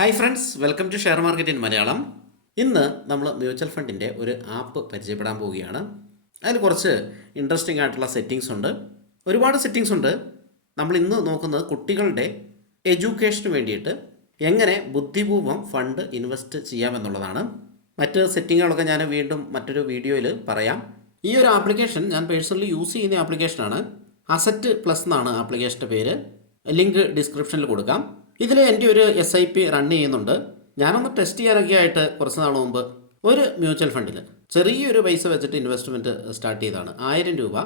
Hi friends welcome to share market in Malayalam ഇന്ന് നമ്മൾ mutual ഫണ്ടിന്റെ ഒരു ആപ്പ് പരിചയപ്പെടാൻ പോവുകയാണ്. അതിൽ കുറച്ച് ഇൻട്രസ്റ്റിംഗ് ആയിട്ടുള്ള സെറ്റിങ്സ് ഉണ്ട്. ഒരുപാട് സെറ്റിങ്സ് ഉണ്ട്. നമ്മൾ ഇന്ന് നോക്കുന്നത് കുട്ടികളുടെ എഡ്യൂക്കേഷന് വേണ്ടിയിട്ട് എങ്ങനെ ബുദ്ധിപൂർവം ഫണ്ട് ഇൻവെസ്റ്റ് ചെയ്യാമെന്നുള്ളതാണ് മറ്റ് സെറ്റിങ്ങുകളൊക്കെ ഞാൻ വീണ്ടും മറ്റൊരു വീഡിയോയിൽ പറയാം. ഈ ഒരു ആപ്ലിക്കേഷൻ ഞാൻ പേഴ്സണലി യൂസ് ചെയ്യുന്ന ആപ്ലിക്കേഷനാണ് അസറ്റ് പ്ലസ് എന്നാണ് ആപ്ലിക്കേഷന്റെ പേര്. ലിങ്ക് ഡിസ്ക്രിപ്ഷനിൽ കൊടുക്കാം. ഇതിൽ എന്റെ ഒരു എസ് ഐ പി റൺ ചെയ്യുന്നുണ്ട്. ഞാനൊന്ന് ടെസ്റ്റ് ചെയ്യാനൊക്കെ ആയിട്ട് കുറച്ച് നാൾ മുമ്പ് ഒരു മ്യൂച്വൽ ഫണ്ടിൽ ചെറിയൊരു പൈസ വെച്ചിട്ട് ഇൻവെസ്റ്റ്മെന്റ് സ്റ്റാർട്ട് ചെയ്തതാണ്. ആയിരം രൂപ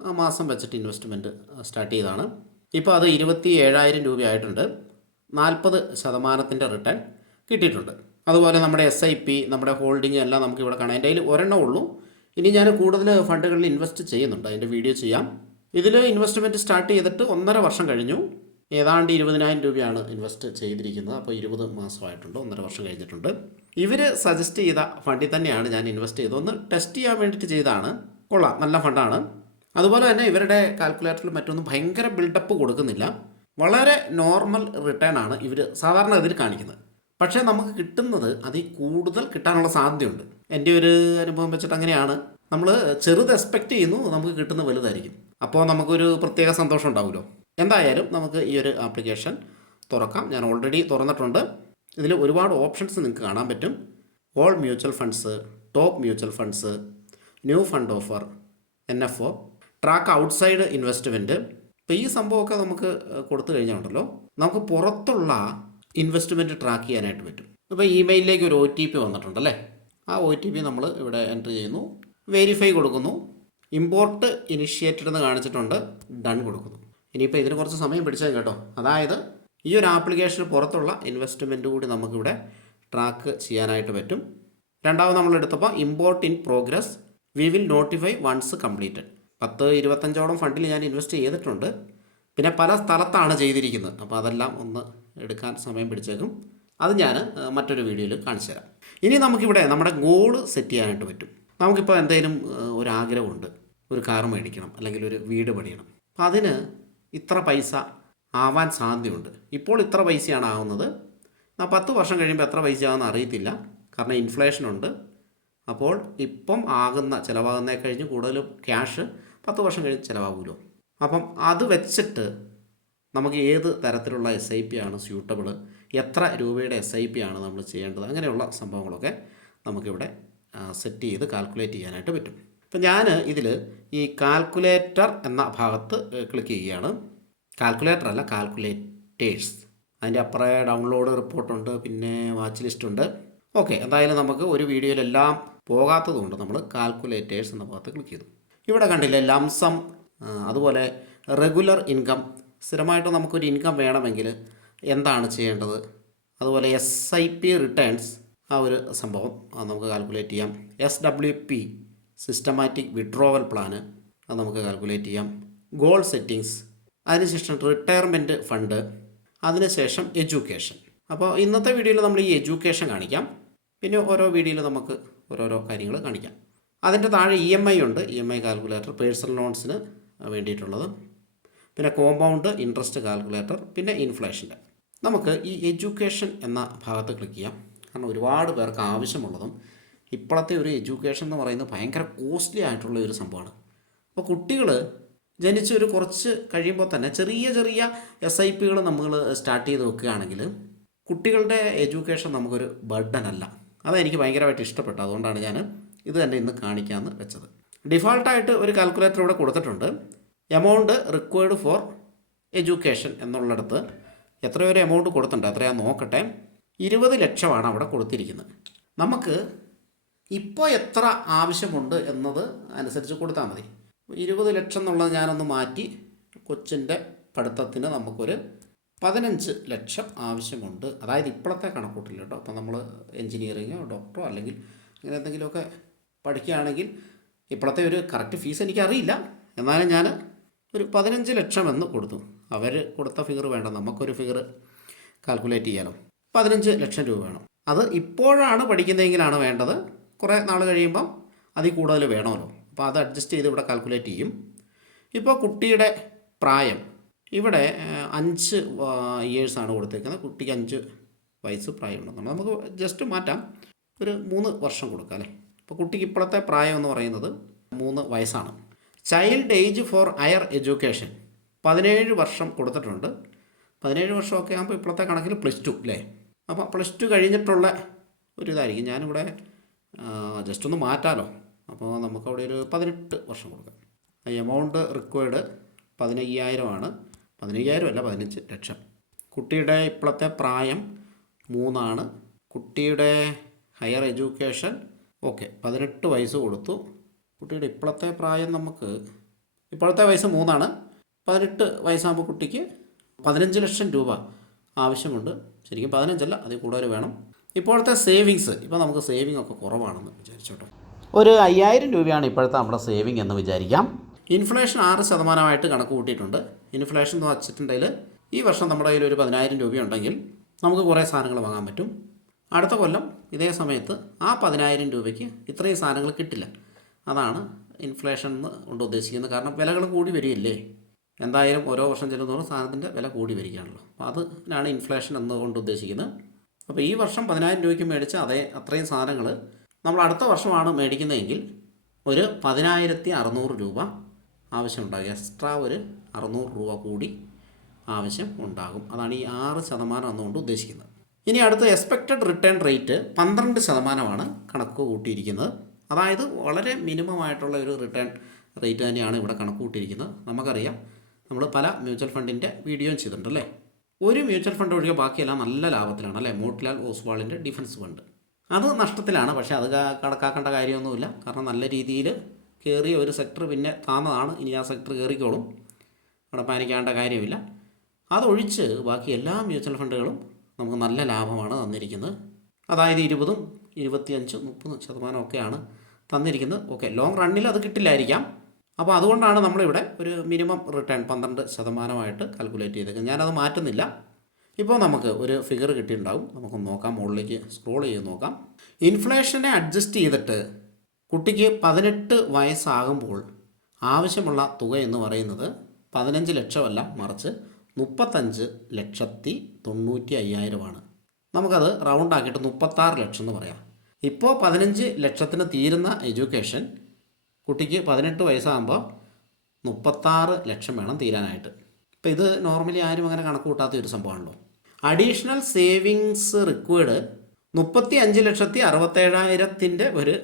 മാസം വെച്ചിട്ട് ഇൻവെസ്റ്റ്മെന്റ് സ്റ്റാർട്ട് ചെയ്തതാണ്. ഇപ്പോൾ അത് ഇരുപത്തി ഏഴായിരം രൂപയായിട്ടുണ്ട്. നാൽപ്പത് ശതമാനത്തിന്റെ റിട്ടേൺ കിട്ടിയിട്ടുണ്ട്. അതുപോലെ നമ്മുടെ എസ് ഐ പി നമ്മുടെ ഹോൾഡിംഗ് എല്ലാം നമുക്ക് ഇവിടെ കാണാം. എന്റെ കയ്യിൽ ഒരെണ്ണം ഉള്ളൂ. ഇനി ഞാൻ കൂടുതൽ ഫണ്ടുകളിൽ ഇൻവെസ്റ്റ് ചെയ്യുന്നുണ്ട്. അതിന്റെ വീഡിയോ ചെയ്യാം. ഇതിൽ ഇൻവെസ്റ്റ്മെന്റ് സ്റ്റാർട്ട് ചെയ്തിട്ട് ഒന്നര വർഷം കഴിഞ്ഞു. ഏതാണ്ട് ഇരുപതിനായിരം രൂപയാണ് ഇൻവെസ്റ്റ് ചെയ്തിരിക്കുന്നത്. അപ്പോൾ ഇരുപത് മാസമായിട്ടുണ്ട്? ഒന്നര വർഷം കഴിഞ്ഞിട്ടുണ്ട്. ഇവർ സജസ്റ്റ് ചെയ്ത ഫണ്ടിൽ തന്നെയാണ് ഞാൻ ഇൻവെസ്റ്റ് ചെയ്തത്. ഒന്ന് ടെസ്റ്റ് ചെയ്യാൻ വേണ്ടിയിട്ട് ചെയ്തതാണ്. കൊള്ളാം നല്ല ഫണ്ടാണ് അതുപോലെ തന്നെ ഇവരുടെ കാൽക്കുലേറ്ററിൽ മറ്റൊന്നും ഭയങ്കര ബിൽഡപ്പ് കൊടുക്കുന്നില്ല. വളരെ നോർമൽ റിട്ടേൺ ആണ് ഇവർ സാധാരണ ഇതിൽ കാണിക്കുന്നത്. പക്ഷേ നമുക്ക് കിട്ടുന്നത് അതിൽ കൂടുതൽ കിട്ടാനുള്ള സാധ്യതയുണ്ട്. എന്റെ ഒരു അനുഭവം വെച്ചിട്ട് അങ്ങനെയാണ്. നമ്മൾ ചെറുത് എക്സ്പെക്റ്റ് ചെയ്യുന്നു നമുക്ക് കിട്ടുന്ന വലുതായിരിക്കും. അപ്പോൾ നമുക്കൊരു പ്രത്യേക സന്തോഷം ഉണ്ടാവുമല്ലോ. എന്തായാലും നമുക്ക് ഈ ഒരു ആപ്ലിക്കേഷൻ തുറക്കാം. ഞാൻ ഓൾറെഡി തുറന്നിട്ടുണ്ട്. ഇതിൽ ഒരുപാട് ഓപ്ഷൻസ് നിങ്ങൾക്ക് കാണാൻ പറ്റും. All mutual funds top mutual funds new fund offer N F O track outside investment ഇപ്പോൾ ഈ സംഭവമൊക്കെ നമുക്ക് കൊടുത്തു കഴിഞ്ഞാൽ നമുക്ക് പുറത്തുള്ള ഇൻവെസ്റ്റ്മെന്റ് ട്രാക്ക് ചെയ്യാനായിട്ട് പറ്റും. ഇപ്പോൾ ഇമെയിലിലേക്ക് ഒരു ഒ ടി പി വന്നിട്ടുണ്ടല്ലേ? ആ ഒ ടി പി നമ്മൾ ഇവിടെ എന്റർ ചെയ്യുന്നു. വെരിഫൈ കൊടുക്കുന്നു. ഇമ്പോർട്ട് ഇനിഷ്യേറ്റഡ് എന്ന് കാണിച്ചിട്ടുണ്ട്. ഡൺ കൊടുക്കുന്നു. ഇനിയിപ്പോൾ ഇതിന് കുറച്ച് സമയം പിടിച്ചത് കേട്ടോ. അതായത് ഈ ഒരു ആപ്ലിക്കേഷന് പുറത്തുള്ള ഇൻവെസ്റ്റ്മെന്റ് കൂടി നമുക്കിവിടെ ട്രാക്ക് ചെയ്യാനായിട്ട് പറ്റും. രണ്ടാമത് നമ്മൾ എടുത്തപ്പോൾ import in progress we will notify once completed പത്ത് ഇരുപത്തഞ്ചോളം ഫണ്ടിൽ ഞാൻ ഇൻവെസ്റ്റ് ചെയ്തിട്ടുണ്ട്. പിന്നെ പല സ്ഥലത്താണ് ചെയ്തിരിക്കുന്നത്. അപ്പോൾ അതെല്ലാം ഒന്ന് എടുക്കാൻ സമയം പിടിച്ചേക്കും. അത് ഞാൻ മറ്റൊരു വീഡിയോയിൽ കാണിച്ചു തരാം. ഇനി നമുക്കിവിടെ നമ്മുടെ ഗോൾ സെറ്റ് ചെയ്യാനായിട്ട് പറ്റും. നമുക്കിപ്പോൾ എന്തെങ്കിലും ഒരു ആഗ്രഹമുണ്ട്. ഒരു കാർ മേടിക്കണം അല്ലെങ്കിൽ ഒരു വീട് പണിയണം. അപ്പം അതിന് ഇത്ര പൈസ ആവാൻ സാധ്യതയുണ്ട്. ഇപ്പോൾ ഇത്ര പൈസയാണ് ആവുന്നത്. ആ പത്ത് വർഷം കഴിയുമ്പോൾ എത്ര പൈസ ആവുമെന്ന് അറിയത്തില്ല. കാരണം ഇൻഫ്ലേഷനുണ്ട് അപ്പോൾ ഇപ്പം ആകുന്ന ചിലവാകുന്നതിനെ കഴിഞ്ഞ് കൂടുതൽ ക്യാഷ് പത്ത് വർഷം കഴിഞ്ഞ് ചിലവാകുമല്ലോ അപ്പം അത് വെച്ചിട്ട് നമുക്ക് ഏത് തരത്തിലുള്ള എസ് ഐ പി ആണ് സ്യൂട്ടബിൾ എത്ര രൂപയുടെ എസ് ഐ പി ആണ് നമ്മൾ ചെയ്യേണ്ടത്? അങ്ങനെയുള്ള സംഭവങ്ങളൊക്കെ നമുക്കിവിടെ സെറ്റ് ചെയ്ത് കാൽക്കുലേറ്റ് ചെയ്യാനായിട്ട് പറ്റും. അപ്പം ഞാൻ ഇതിൽ ഈ കാൽക്കുലേറ്റർ എന്ന ഭാഗത്ത് ക്ലിക്ക് ചെയ്യുകയാണ്. കാൽക്കുലേറ്റർ അല്ല കാൽക്കുലേറ്റേഴ്സ് അതിന്റെ അപ്പുറേ ഡൗൺലോഡ് റിപ്പോർട്ടുണ്ട് പിന്നെ വാച്ച് ലിസ്റ്റ് ഉണ്ട്. ഓക്കെ എന്തായാലും നമുക്ക് ഒരു വീഡിയോയിലെല്ലാം പോകാത്തതുകൊണ്ട് നമ്മൾ കാൽക്കുലേറ്റേഴ്സ് എന്ന ഭാഗത്ത് ക്ലിക്ക് ചെയ്തു. ഇവിടെ കണ്ടില്ലേ ലംസം അതുപോലെ റെഗുലർ ഇൻകം സ്ഥിരമായിട്ട് നമുക്കൊരു ഇൻകം വേണമെങ്കിൽ എന്താണ് ചെയ്യേണ്ടത്? അതുപോലെ എസ് ഐ പി റിട്ടേൺസ് ആ ഒരു സംഭവം നമുക്ക് കാൽക്കുലേറ്റ് ചെയ്യാം. S W P systematic withdrawal plan അത് നമുക്ക് കാൽക്കുലേറ്റ് ചെയ്യാം. ഗോൾ സെറ്റിങ്സ് അതിനുശേഷം റിട്ടയർമെന്റ് ഫണ്ട് അതിനുശേഷം എഡ്യൂക്കേഷൻ അപ്പോൾ ഇന്നത്തെ വീഡിയോയിൽ നമ്മൾ ഈ എഡ്യൂക്കേഷൻ കാണിക്കാം. പിന്നെ ഓരോ വീഡിയോയിൽ നമുക്ക് ഓരോരോ കാര്യങ്ങൾ കാണിക്കാം. അതിന്റെ താഴെ ഇ എം ഐ ഉണ്ട്. E M I calculator personal ലോൺസിന് വേണ്ടിയിട്ടുള്ളത്. പിന്നെ കോമ്പൗണ്ട് ഇൻട്രസ്റ്റ് കാൽക്കുലേറ്റർ പിന്നെ ഇൻഫ്ലേഷന്റെ നമുക്ക് ഈ എഡ്യൂക്കേഷൻ എന്ന ഭാഗത്ത് ക്ലിക്ക് ചെയ്യാം. കാരണം ഒരുപാട് പേർക്ക് ആവശ്യമുള്ളതും ഇപ്പോഴത്തെ ഒരു എഡ്യൂക്കേഷൻ എന്ന് പറയുന്നത് ഭയങ്കര കോസ്റ്റ്ലി ആയിട്ടുള്ള ഒരു സംഭവമാണ്. അപ്പോൾ കുട്ടികൾ ജനിച്ച് ഒരു കുറച്ച് കഴിയുമ്പോൾ തന്നെ ചെറിയ ചെറിയ എസ് ഐ പികൾ നമ്മൾ സ്റ്റാർട്ട് ചെയ്ത് വെക്കുകയാണെങ്കിൽ കുട്ടികളുടെ എഡ്യൂക്കേഷൻ നമുക്കൊരു ബർഡൻ അല്ല. അതെനിക്ക് ഭയങ്കരമായിട്ട് ഇഷ്ടപ്പെട്ടു അതുകൊണ്ടാണ് ഞാൻ ഇത് തന്നെ ഇന്ന് കാണിക്കാമെന്ന് വെച്ചത്. ഡിഫാൾട്ടായിട്ട് ഒരു കാൽക്കുലേറ്റർ ഇവിടെ കൊടുത്തിട്ടുണ്ട്. എമൗണ്ട് റിക്വയർഡ് ഫോർ എഡ്യൂക്കേഷൻ എന്നുള്ളിടത്ത് എത്രയോ ഒരു എമൗണ്ട് കൊടുത്തിട്ടുണ്ട്. എത്രയാ നോക്കട്ടെ. ഇരുപത് ലക്ഷമാണ് അവിടെ കൊടുത്തിരിക്കുന്നത്. നമുക്ക് ഇപ്പോൾ എത്ര ആവശ്യമുണ്ട് എന്നത് അനുസരിച്ച് കൊടുത്താൽ മതി. ഇരുപത് ലക്ഷം എന്നുള്ളത് ഞാനൊന്ന് മാറ്റി കൊച്ചിന്റെ പഠിത്തത്തിന് നമുക്കൊരു പതിനഞ്ച് ലക്ഷം ആവശ്യമുണ്ട്. അതായത് ഇപ്പോഴത്തെ കണക്കൂട്ടില്ല കേട്ടോ. അപ്പോൾ നമ്മൾ എൻജിനീയറിങ്ങോ ഡോക്ടറോ അല്ലെങ്കിൽ അങ്ങനെ എന്തെങ്കിലുമൊക്കെ പഠിക്കുകയാണെങ്കിൽ ഇപ്പോഴത്തെ ഒരു കറക്റ്റ് ഫീസ് എനിക്കറിയില്ല. എന്നാലും ഞാൻ ഒരു പതിനഞ്ച് ലക്ഷം എന്ന് കൊടുത്തു. അവർ കൊടുത്ത ഫിഗർ വേണ്ട. നമുക്കൊരു ഫിഗർ കാൽക്കുലേറ്റ് ചെയ്യാലോ. പതിനഞ്ച് ലക്ഷം രൂപ വേണം. അത് ഇപ്പോഴാണ് പഠിക്കുന്നതെങ്കിലാണ് വേണ്ടത്. കുറേ നാൾ കഴിയുമ്പം അതിൽ കൂടുതൽ വേണമല്ലോ. അപ്പോൾ അത് അഡ്ജസ്റ്റ് ചെയ്ത് ഇവിടെ കാൽക്കുലേറ്റ് ചെയ്യും. ഇപ്പോൾ കുട്ടിയുടെ പ്രായം ഇവിടെ അഞ്ച് ഇയേഴ്സാണ് കൊടുത്തേക്കുന്നത്. കുട്ടിക്ക് അഞ്ച് വയസ്സ് പ്രായമുണ്ടെന്നുള്ളത്. നമുക്ക് ജസ്റ്റ് മാറ്റാം. ഒരു മൂന്ന് വർഷം കൊടുക്കാം അല്ലേ? ഇപ്പോൾ കുട്ടിക്ക് ഇപ്പോഴത്തെ പ്രായം എന്ന് പറയുന്നത് മൂന്ന് വയസ്സാണ്. Child age for higher education പതിനേഴ് വർഷം കൊടുത്തിട്ടുണ്ട്. പതിനേഴ് വർഷമൊക്കെ ആകുമ്പോൾ ഇപ്പോഴത്തെ കണക്കിൽ പ്ലസ് ടു അല്ലേ? അപ്പോൾ പ്ലസ് ടു കഴിഞ്ഞിട്ടുള്ള ഒരു ഇതായിരിക്കും. ഞാനിവിടെ ജസ്റ്റ് ഒന്ന് മാറ്റാലോ. അപ്പോൾ നമുക്കവിടെ ഒരു പതിനെട്ട് വർഷം കൊടുക്കാം. എമൗണ്ട് റിക്വയർഡ് പതിനയ്യായിരമാണ് പതിനയ്യായിരം അല്ല പതിനഞ്ച് ലക്ഷം. കുട്ടിയുടെ ഇപ്പോഴത്തെ പ്രായം മൂന്നാണ്. കുട്ടിയുടെ ഹയർ എഡ്യൂക്കേഷൻ ഓക്കെ പതിനെട്ട് വയസ്സ് കൊടുത്തു. കുട്ടിയുടെ ഇപ്പോഴത്തെ പ്രായം നമുക്ക് ഇപ്പോഴത്തെ വയസ്സ് മൂന്നാണ്. പതിനെട്ട് വയസ്സാകുമ്പോൾ കുട്ടിക്ക് പതിനഞ്ച് ലക്ഷം രൂപ ആവശ്യമുണ്ട്. ശരിക്കും പതിനഞ്ചല്ല അതിൽ കൂടുതൽ വേണം. ഇപ്പോഴത്തെ സേവിങ്സ് ഇപ്പോൾ നമുക്ക് സേവിങ് ഒക്കെ കുറവാണെന്ന് വിചാരിച്ചോട്ടെ. ഒരു അയ്യായിരം രൂപയാണ് ഇപ്പോഴത്തെ നമ്മുടെ സേവിങ് എന്ന് വിചാരിക്കാം. ഇൻഫ്ലേഷൻ ആറ് ശതമാനമായിട്ട് കണക്ക് കൂട്ടിയിട്ടുണ്ട്. ഇൻഫ്ലേഷൻ എന്ന് വച്ചിട്ടുണ്ടെങ്കിൽ ഈ വർഷം നമ്മുടെ കയ്യിൽ ഒരു പതിനായിരം രൂപയുണ്ടെങ്കിൽ നമുക്ക് കുറേ സാധനങ്ങൾ വാങ്ങാൻ പറ്റും. അടുത്ത കൊല്ലം ഇതേ സമയത്ത് ആ പതിനായിരം രൂപയ്ക്ക് ഇത്രയും സാധനങ്ങൾ കിട്ടില്ല. അതാണ് ഇൻഫ്ലേഷൻ എന്ന് കൊണ്ട് ഉദ്ദേശിക്കുന്നത്. കാരണം വിലകൾ കൂടി വരികയല്ലേ? എന്തായാലും ഓരോ വർഷം ചെല്ലുന്നതോറും സാധനത്തിന്റെ വില കൂടി വരികയാണല്ലോ. അപ്പോൾ അതിനാണ് ഇൻഫ്ലേഷൻ എന്നുകൊണ്ട് ഉദ്ദേശിക്കുന്നത്. അപ്പോൾ ഈ വർഷം പതിനായിരം രൂപയ്ക്ക് മേടിച്ച അതേ അത്രയും സാധനങ്ങൾ നമ്മൾ അടുത്ത വർഷമാണ് മേടിക്കുന്നതെങ്കിൽ ഒരു പതിനായിരത്തി അറുന്നൂറ് രൂപ ആവശ്യമുണ്ടാകും. എക്സ്ട്രാ ഒരു അറുന്നൂറ് രൂപ കൂടി ആവശ്യം ഉണ്ടാകും. അതാണ് ഈ ആറ് ശതമാനം എന്നുകൊണ്ട് ഉദ്ദേശിക്കുന്നത്. ഇനി അടുത്ത എക്സ്പെക്റ്റഡ് റിട്ടേൺ റേറ്റ് പന്ത്രണ്ട് ശതമാനമാണ് കണക്ക് കൂട്ടിയിരിക്കുന്നത്. അതായത് വളരെ മിനിമം ആയിട്ടുള്ള ഒരു റിട്ടേൺ റേറ്റ് തന്നെയാണ് ഇവിടെ കണക്ക് കൂട്ടിയിരിക്കുന്നത്. നമുക്കറിയാം. നമ്മൾ പല മ്യൂച്വൽ ഫണ്ടിന്റെ വീഡിയോയും ചെയ്തിട്ടുണ്ട് അല്ലേ? ഒരു മ്യൂച്വൽ ഫണ്ട് ഒഴികെ ബാക്കിയെല്ലാം നല്ല ലാഭത്തിലാണ് അല്ലേ? മോട്ടിലാൽ ഓസ്വാളിന്റെ ഡിഫൻസ് ഫണ്ട് അത് നഷ്ടത്തിലാണ്. പക്ഷേ അത് കണക്കാക്കേണ്ട കാര്യമൊന്നുമില്ല. കാരണം നല്ല രീതിയിൽ കയറിയ ഒരു സെക്ടർ പിന്നെ താന്നതാണ്. ഇനി ആ സെക്ടർ കയറിക്കോളും അവിടെ പാനിക്കേണ്ട കാര്യമില്ല. അതൊഴിച്ച് ബാക്കി എല്ലാ മ്യൂച്വൽ ഫണ്ടുകളും നമുക്ക് നല്ല ലാഭമാണ് തന്നിരിക്കുന്നത്. അതായത് ഇരുപതും ഇരുപത്തിയഞ്ചും മുപ്പതും ശതമാനം ഒക്കെയാണ് തന്നിരിക്കുന്നത്. ഓക്കെ ലോങ് റണ്ണിൽ അത് കിട്ടില്ലായിരിക്കാം. അപ്പോൾ അതുകൊണ്ടാണ് നമ്മളിവിടെ ഒരു മിനിമം റിട്ടേൺ പന്ത്രണ്ട് ശതമാനമായിട്ട് കാൽക്കുലേറ്റ് ചെയ്തേക്കുന്നത്. ഞാനത് മാറ്റുന്നില്ല. ഇപ്പോൾ നമുക്ക് ഒരു ഫിഗർ കിട്ടിയിട്ടുണ്ടാവും. നമുക്ക് നോക്കാം. മുകളിലേക്ക് സ്ക്രോൾ ചെയ്ത് നോക്കാം. ഇൻഫ്ലേഷനെ അഡ്ജസ്റ്റ് ചെയ്തിട്ട് കുട്ടിക്ക് പതിനെട്ട് വയസ്സാകുമ്പോൾ ആവശ്യമുള്ള തുക എന്ന് പറയുന്നത് പതിനഞ്ച് ലക്ഷമല്ല മറിച്ച് മുപ്പത്തഞ്ച് ലക്ഷത്തി തൊണ്ണൂറ്റി അയ്യായിരമാണ്. നമുക്കത് റൗണ്ട് ആക്കിയിട്ട് മുപ്പത്താറ് ലക്ഷം എന്ന് പറയാം. ഇപ്പോൾ പതിനഞ്ച് ലക്ഷത്തിന് തീരുന്ന എഡ്യൂക്കേഷൻ കുട്ടിക്ക് പതിനെട്ട് വയസ്സാകുമ്പോൾ മുപ്പത്താറ് ലക്ഷം വേണം തീരാനായിട്ട്. ഇപ്പോൾ ഇത് നോർമലി ആരും അങ്ങനെ കണക്ക് കൂട്ടാത്ത ഒരു സംഭവമാണല്ലോ. അഡീഷണൽ സേവിങ്സ് റിക്വേർഡ് മുപ്പത്തി അഞ്ച് ലക്ഷത്തി അറുപത്തേഴായിരത്തിന്റെ ഒരു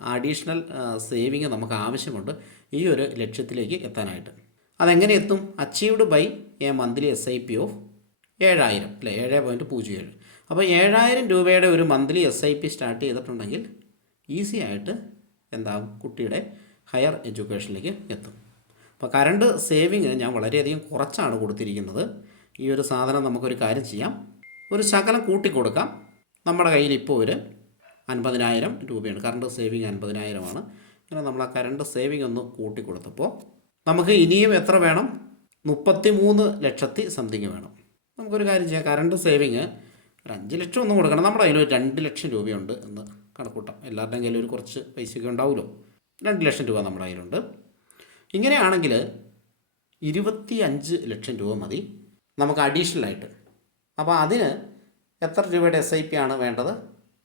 അഡീഷണൽ സേവിങ് നമുക്ക് ആവശ്യമുണ്ട് ഈ ഒരു ലക്ഷ്യത്തിലേക്ക് എത്താനായിട്ട്. അതെങ്ങനെ എത്തും? Achieved by a monthly S I P of ഏഴായിരം അല്ലേ? ഏഴ് പോയിന്റ് പൂജ്യം ഏഴ്. അപ്പോൾ ഏഴായിരം രൂപയുടെ ഒരു monthly S I P start ചെയ്തിട്ടുണ്ടെങ്കിൽ ഈസി ആയിട്ട് എന്താകും കുട്ടിയുടെ ഹയർ എഡ്യൂക്കേഷനിലേക്ക് എത്തും. അപ്പോൾ കറണ്ട് സേവിങ് ഞാൻ വളരെയധികം കുറച്ചാണ് കൊടുത്തിരിക്കുന്നത്. ഈ ഒരു സാധനം നമുക്കൊരു കാര്യം ചെയ്യാം. ഒരു ശകലം കൂട്ടിക്കൊടുക്കാം. നമ്മുടെ കയ്യിൽ ഇപ്പോൾ ഒരു അൻപതിനായിരം രൂപയാണ് കറണ്ട് സേവിങ് അൻപതിനായിരമാണ്. അങ്ങനെ നമ്മൾ ആ കറണ്ട് സേവിങ് ഒന്ന് കൂട്ടിക്കൊടുത്തപ്പോൾ നമുക്ക് ഇനിയും എത്ര വേണം? മുപ്പത്തി മൂന്ന് ലക്ഷത്തി സംതിങ് വേണം. നമുക്കൊരു കാര്യം ചെയ്യാം. കറണ്ട് സേവിങ് ഒരു അഞ്ച് ലക്ഷം ഒന്നും കൊടുക്കണം. നമ്മുടെ കയ്യിൽ ഒരു രണ്ട് ലക്ഷം രൂപയുണ്ട് എന്ന് കണക്കൂട്ടാം. എല്ലാവരുടെയും കയ്യിൽ ഒരു കുറച്ച് പൈസയൊക്കെ ഉണ്ടാവുമല്ലോ. രണ്ട് ലക്ഷം രൂപ നമ്മുടെ കയ്യിലുണ്ട്. ഇങ്ങനെയാണെങ്കിൽ ഇരുപത്തി അഞ്ച് ലക്ഷം രൂപ മതി നമുക്ക് അഡീഷണലായിട്ട് അപ്പോൾ അതിന് എത്ര രൂപയുടെ എസ് ഐ പി ആണ് വേണ്ടത്?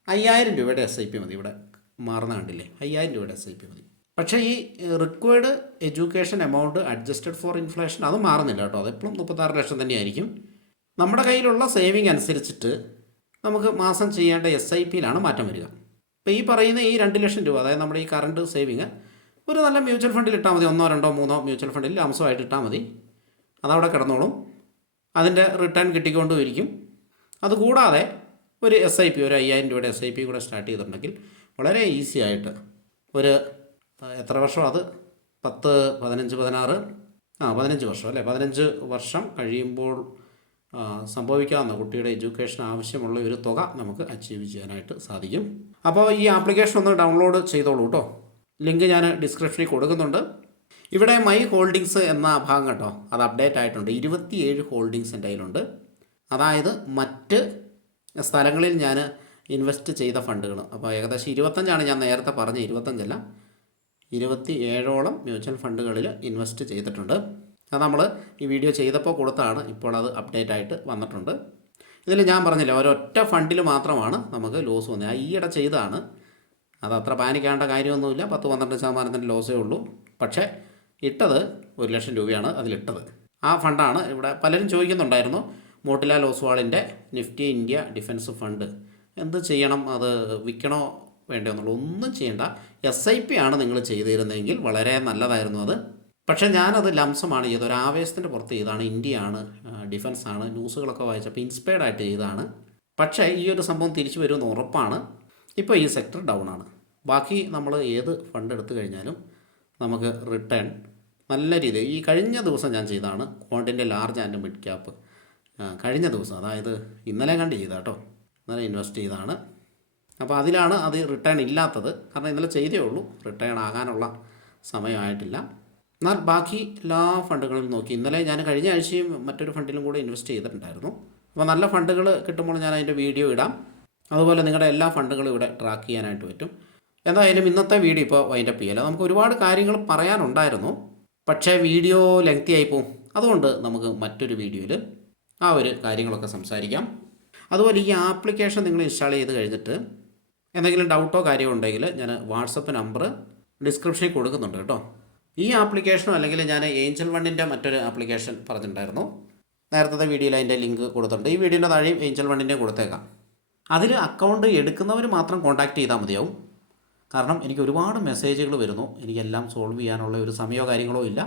അയ്യായിരം രൂപയുടെ എസ് ഐ പി മതി ഇവിടെ മാറുന്ന കണ്ടില്ലേ? അയ്യായിരം രൂപയുടെ എസ് ഐ പി മതി. പക്ഷേ ഈ required education amount adjusted for inflation അത് മാറുന്നില്ല കേട്ടോ. അതെപ്പോഴും മുപ്പത്താറ് ലക്ഷം തന്നെയായിരിക്കും. നമ്മുടെ കയ്യിലുള്ള സേവിങ് അനുസരിച്ചിട്ട് നമുക്ക് മാസം ചെയ്യേണ്ട എസ് ഐ പിയിലാണ് മാറ്റം വരിക. ഇപ്പോൾ ഈ പറയുന്ന ഈ രണ്ട് ലക്ഷം രൂപ അതായത് നമ്മുടെ ഈ കറണ്ട് സേവിങ് ഒരു നല്ല മ്യൂച്വൽ ഫണ്ടിൽ ഇട്ടാൽ മതി. ഒന്നോ രണ്ടോ മൂന്നോ മ്യൂച്വൽ ഫണ്ടിൽ അംശമായിട്ട് ഇട്ടാൽ മതി. അതവിടെ കിടന്നോളും. അതിന്റെ റിട്ടേൺ കിട്ടിക്കൊണ്ടും ഇരിക്കും. അതുകൂടാതെ ഒരു എസ് ഐ പി ഒരു അയ്യായിരം രൂപയുടെ എസ് ഐ പി കൂടെ സ്റ്റാർട്ട് ചെയ്തിട്ടുണ്ടെങ്കിൽ വളരെ ഈസി ആയിട്ട് ഒരു എത്ര വർഷം അത്? പത്ത് പതിനഞ്ച് പതിനാറ്? ആ പതിനഞ്ച് വർഷം അല്ലേ? പതിനഞ്ച് വർഷം കഴിയുമ്പോൾ സംഭവിക്കാവുന്ന കുട്ടിയുടെ എഡ്യൂക്കേഷൻ ആവശ്യമുള്ള ഒരു തുക നമുക്ക് അച്ചീവ് ചെയ്യാനായിട്ട് സാധിക്കും. അപ്പോൾ ഈ ആപ്ലിക്കേഷൻ ഒന്ന് ഡൗൺലോഡ് ചെയ്തോളൂ കേട്ടോ ലിങ്ക് ഞാൻ ഡിസ്ക്രിപ്ഷനിൽ കൊടുക്കുന്നുണ്ട്. ഇവിടെ മൈ ഹോൾഡിങ്സ് എന്ന ഭാഗം കേട്ടോ അത് അപ്ഡേറ്റ് ആയിട്ടുണ്ട്. ഇരുപത്തിയേഴ് ഹോൾഡിങ്സ് എന്റെ കയ്യിലുണ്ട്. അതായത് മറ്റ് സ്ഥലങ്ങളിൽ ഞാൻ ഇൻവെസ്റ്റ് ചെയ്ത ഫണ്ടുകൾ അപ്പോൾ ഏകദേശം ഇരുപത്തഞ്ചാണ് ഞാൻ നേരത്തെ പറഞ്ഞ ഇരുപത്തഞ്ചല്ല. ഇരുപത്തി ഏഴോളം മ്യൂച്വൽ ഫണ്ടുകളിൽ ഇൻവെസ്റ്റ് ചെയ്തിട്ടുണ്ട്. അത് നമ്മൾ ഈ വീഡിയോ ചെയ്തപ്പോൾ കൊടുത്താണ്. ഇപ്പോൾ അത് അപ്ഡേറ്റ് ആയിട്ട് വന്നിട്ടുണ്ട്. ഇതിൽ ഞാൻ പറഞ്ഞില്ല ഒരൊറ്റ ഫണ്ടിൽ മാത്രമാണ് നമുക്ക് ലോസ് വന്നത്. ആ ഈയിടെ ചെയ്താണ്. അത് അത്ര പാനിക്കേണ്ട കാര്യമൊന്നുമില്ല. പത്ത് പന്ത്രണ്ട് ശതമാനത്തിന്റെ ലോസേ ഉള്ളൂ. പക്ഷേ ഇട്ടത് ഒരു ലക്ഷം രൂപയാണ് അതിലിട്ടത്. ആ ഫണ്ടാണ് ഇവിടെ പലരും ചോദിക്കുന്നുണ്ടായിരുന്നു മോട്ടിലാൽ ഓസ്വാളിന്റെ നിഫ്റ്റി ഇന്ത്യ ഡിഫൻസ് ഫണ്ട് എന്ത് ചെയ്യണം? അത് വിൽക്കണോ? വേണ്ടോ എന്നുള്ള ഒന്നും ചെയ്യേണ്ട. എസ് ഐ പി ആണ് നിങ്ങൾ ചെയ്തിരുന്നതെങ്കിൽ വളരെ നല്ലതായിരുന്നു അത്. പക്ഷേ ഞാനത് ലംസമാണ് ചെയ്തത് ഒരു ആവേശത്തിന്റെ പുറത്ത് ചെയ്താണ് ഡിഫൻസ് ആണ് ന്യൂസുകളൊക്കെ വായിച്ചപ്പോൾ ഇൻസ്പയർഡ് ആയിട്ട് ചെയ്തതാണ് പക്ഷേ ഈ ഒരു സംഭവം തിരിച്ചു വരുമെന്ന് ഉറപ്പാണ്. ഇപ്പോൾ ഈ സെക്ടർ ഡൗൺ ആണ് ബാക്കി നമ്മൾ ഏത് ഫണ്ട് എടുത്തു കഴിഞ്ഞാലും നമുക്ക് റിട്ടേൺ നല്ല രീതിയിൽ ഈ കഴിഞ്ഞ ദിവസം ഞാൻ ചെയ്തതാണ് ക്വാണ്ടിന്റെ ലാർജ് ആൻഡ് മിഡ് ക്യാപ്പ്. കഴിഞ്ഞ ദിവസം അതായത് ഇന്നലെ കണ്ട് ചെയ്ത കേട്ടോ. ഇന്നലെ ഇൻവെസ്റ്റ് ചെയ്താണ് അപ്പോൾ അതിലാണ് അത് റിട്ടേൺ ഇല്ലാത്തത്. കാരണം ഇന്നലെ ചെയ്തേ ഉള്ളൂ റിട്ടേൺ ആകാനുള്ള സമയമായിട്ടില്ല. എന്നാൽ ബാക്കി എല്ലാ ഫണ്ടുകളും നോക്കി. ഇന്നലെ ഞാൻ കഴിഞ്ഞ ആഴ്ചയും മറ്റൊരു ഫണ്ടിലും കൂടെ ഇൻവെസ്റ്റ് ചെയ്തിട്ടുണ്ടായിരുന്നു. അപ്പോൾ നല്ല ഫണ്ടുകൾ കിട്ടുമ്പോൾ ഞാൻ അതിന്റെ വീഡിയോ ഇടാം. അതുപോലെ നിങ്ങളുടെ എല്ലാ ഫണ്ടുകളും ഇവിടെ ട്രാക്ക് ചെയ്യാനായിട്ട് പറ്റും. എന്തായാലും ഇന്നത്തെ വീഡിയോ ഇപ്പോൾ വൈൻഡപ്പ് ചെയ്യല നമുക്ക് ഒരുപാട് കാര്യങ്ങൾ പറയാനുണ്ടായിരുന്നു. പക്ഷേ വീഡിയോ ലെങ്തി ആയിപ്പോവും അതുകൊണ്ട് നമുക്ക് മറ്റൊരു വീഡിയോയിൽ ആ ഒരു കാര്യങ്ങളൊക്കെ സംസാരിക്കാം. അതുപോലെ ഈ ആപ്ലിക്കേഷൻ നിങ്ങൾ ഇൻസ്റ്റാൾ ചെയ്ത് കഴിഞ്ഞിട്ട് എന്തെങ്കിലും ഡൗട്ടോ കാര്യമോ ഉണ്ടെങ്കിൽ ഞാൻ വാട്സപ്പ് നമ്പർ ഡിസ്ക്രിപ്ഷനിൽ കൊടുക്കുന്നുണ്ട് കേട്ടോ. ഈ ആപ്ലിക്കേഷനോ അല്ലെങ്കിൽ ഞാൻ ഏഞ്ചൽ വണ്ണിന്റെ മറ്റൊരു ആപ്ലിക്കേഷൻ പറഞ്ഞിട്ടുണ്ടായിരുന്നു. നേരത്തെ വീഡിയോയിൽ അതിന്റെ ലിങ്ക് കൊടുത്തിട്ടുണ്ട്. ഈ വീഡിയോന്റെ താഴെയും ഏഞ്ചൽ വണ്ണിന്റെ കൊടുത്തേക്കാം. അതിൽ അക്കൗണ്ട് എടുക്കുന്നവർ മാത്രം കോൺടാക്റ്റ് ചെയ്താൽ മതിയാവും. കാരണം എനിക്ക് ഒരുപാട് മെസ്സേജുകൾ വരുന്നു. എനിക്കെല്ലാം സോൾവ് ചെയ്യാനുള്ള ഒരു സമയമോ കാര്യങ്ങളോ ഇല്ല.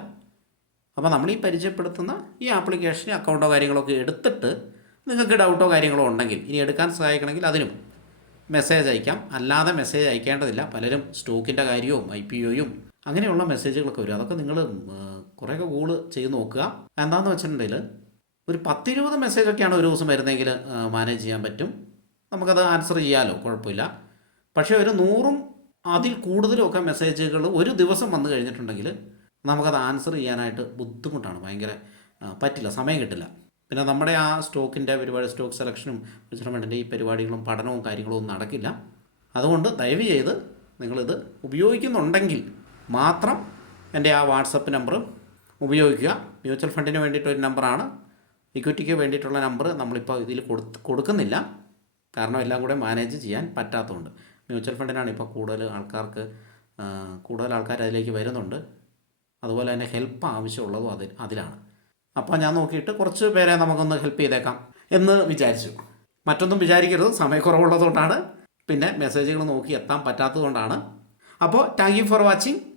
അപ്പോൾ നമ്മൾ ഈ പരിചയപ്പെടുത്തുന്ന ഈ ആപ്ലിക്കേഷന് അക്കൗണ്ടോ കാര്യങ്ങളോ ഒക്കെ എടുത്തിട്ട് നിങ്ങൾക്ക് ഡൗട്ടോ കാര്യങ്ങളോ ഉണ്ടെങ്കിൽ ഇനി എടുക്കാൻ സഹായിക്കണമെങ്കിൽ അതിനും മെസ്സേജ് അയക്കാം. അല്ലാതെ മെസ്സേജ് അയക്കേണ്ടതില്ല. പലരും സ്റ്റോക്കിന്റെ കാര്യവും ഐ പി ഒയും അങ്ങനെയുള്ള മെസ്സേജുകളൊക്കെ വരും. അതൊക്കെ നിങ്ങൾ കുറേയൊക്കെ കൂൾ ചെയ്ത് നോക്കുക. എന്താണെന്ന് വെച്ചിട്ടുണ്ടെങ്കിൽ ഒരു പത്തിരുപത് മെസ്സേജൊക്കെയാണ് ഒരു ദിവസം വരുന്നതെങ്കിൽ മാനേജ് ചെയ്യാൻ പറ്റും. നമുക്കത് ആൻസർ ചെയ്യാമല്ലോ കുഴപ്പമില്ല. പക്ഷേ ഒരു നൂറും അതിൽ കൂടുതലുമൊക്കെ മെസ്സേജുകൾ ഒരു ദിവസം വന്നു കഴിഞ്ഞിട്ടുണ്ടെങ്കിൽ നമുക്കത് ആൻസർ ചെയ്യാനായിട്ട് ബുദ്ധിമുട്ടാണ്. ഭയങ്കര പറ്റില്ല. സമയം കിട്ടില്ല. പിന്നെ നമ്മുടെ ആ സ്റ്റോക്കിന്റെ പരിപാടി സ്റ്റോക്ക് സെലക്ഷനും മെഷർമെന്റിന്റെ ഈ പരിപാടികളും പഠനവും കാര്യങ്ങളും ഒന്നും നടക്കില്ല. അതുകൊണ്ട് ദയവ് ചെയ്ത് നിങ്ങളിത് ഉപയോഗിക്കുന്നുണ്ടെങ്കിൽ മാത്രം എന്റെ ആ വാട്സപ്പ് നമ്പർ ഉപയോഗിക്കുക. മ്യൂച്വൽ ഫണ്ടിന് വേണ്ടിയിട്ടൊരു നമ്പറാണ്. ഇക്വിറ്റിക്ക് വേണ്ടിയിട്ടുള്ള നമ്പർ നമ്മളിപ്പോൾ ഇതിൽ കൊടുക്കുന്നില്ല. കാരണം എല്ലാം കൂടെ മാനേജ് ചെയ്യാൻ പറ്റാത്തതുകൊണ്ട്. മ്യൂച്വൽ ഫണ്ടിനാണ് ഇപ്പോൾ കൂടുതൽ ആൾക്കാർക്ക് കൂടുതൽ ആൾക്കാർ അതിലേക്ക് വരുന്നുണ്ട്. അതുപോലെ തന്നെ ഹെൽപ്പ് ആവശ്യമുള്ളതും അതിൽ അതിലാണ്. അപ്പോൾ ഞാൻ നോക്കിയിട്ട് കുറച്ച് പേരെ നമുക്കൊന്ന് ഹെൽപ്പ് ചെയ്തേക്കാം എന്ന് വിചാരിച്ചു. മറ്റൊന്നും വിചാരിക്കരുത്. സമയക്കുറവുള്ളതുകൊണ്ടാണ്. പിന്നെ മെസ്സേജുകൾ നോക്കി എത്താൻ പറ്റാത്തതുകൊണ്ടാണ്. അപ്പോൾ thank you for watching.